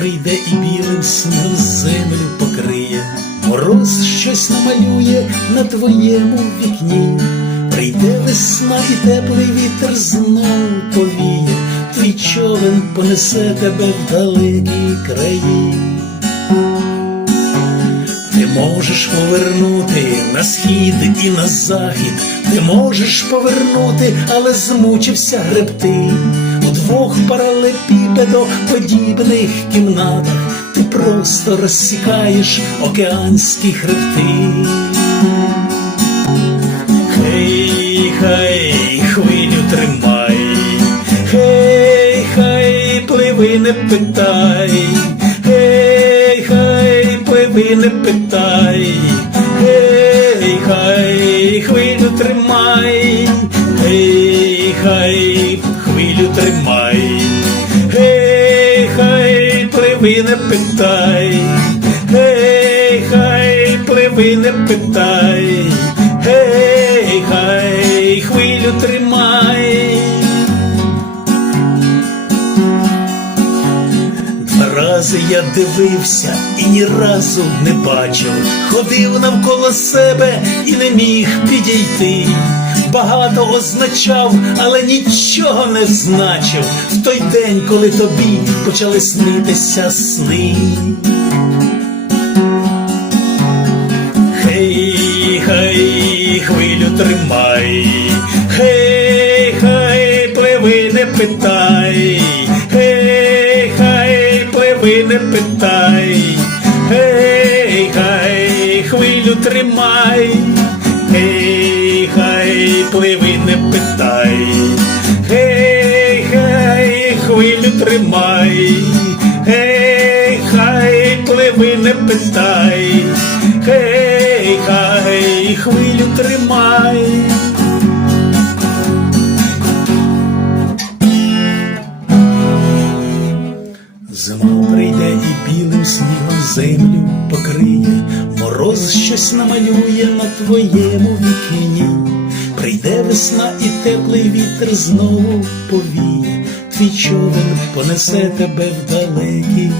прийде і білим снігом землю покриє, мороз щось намалює на твоєму вікні, прийде весна і теплий вітер знову повіє, твій човен понесе тебе в далекі краї. Ти можеш повернути на схід і на захід, ти можеш повернути, але змучився гребти. Двох паралепіпедоподібних кімнатах. Ти просто розсікаєш океанські хребти. Хей, хай, хвилю тримай, хей, хай, пливи, не питай, гей, хай, пливи, не питай, гей, хай, хвилю тримай, гей, хай, хвилю тримай, гей, хай, пливи, не питай, гей, хай, пливи, не питай, гей, хай, хвилю тримай. Рази я дивився і ні разу не бачив, ходив навколо себе і не міг підійти. Багато означав, але нічого не значив. В той день, коли тобі почали снитися сни. Хей, хай, хвилю тримай, хей, хай, пливи, не питай, гей, хай, пливи, не питай, гей, хай, хвилю тримай, хай, не питай, гей, хай, хвилю тримай, гей, хай, пливи, не питай, гей, хай, хвилю тримай. Зима прийде і білим снігом землю покриє, мороз щось намалює на твоєму вікні. Прийде весна і теплий вітер знову повіє, твій човен понесе тебе в далекі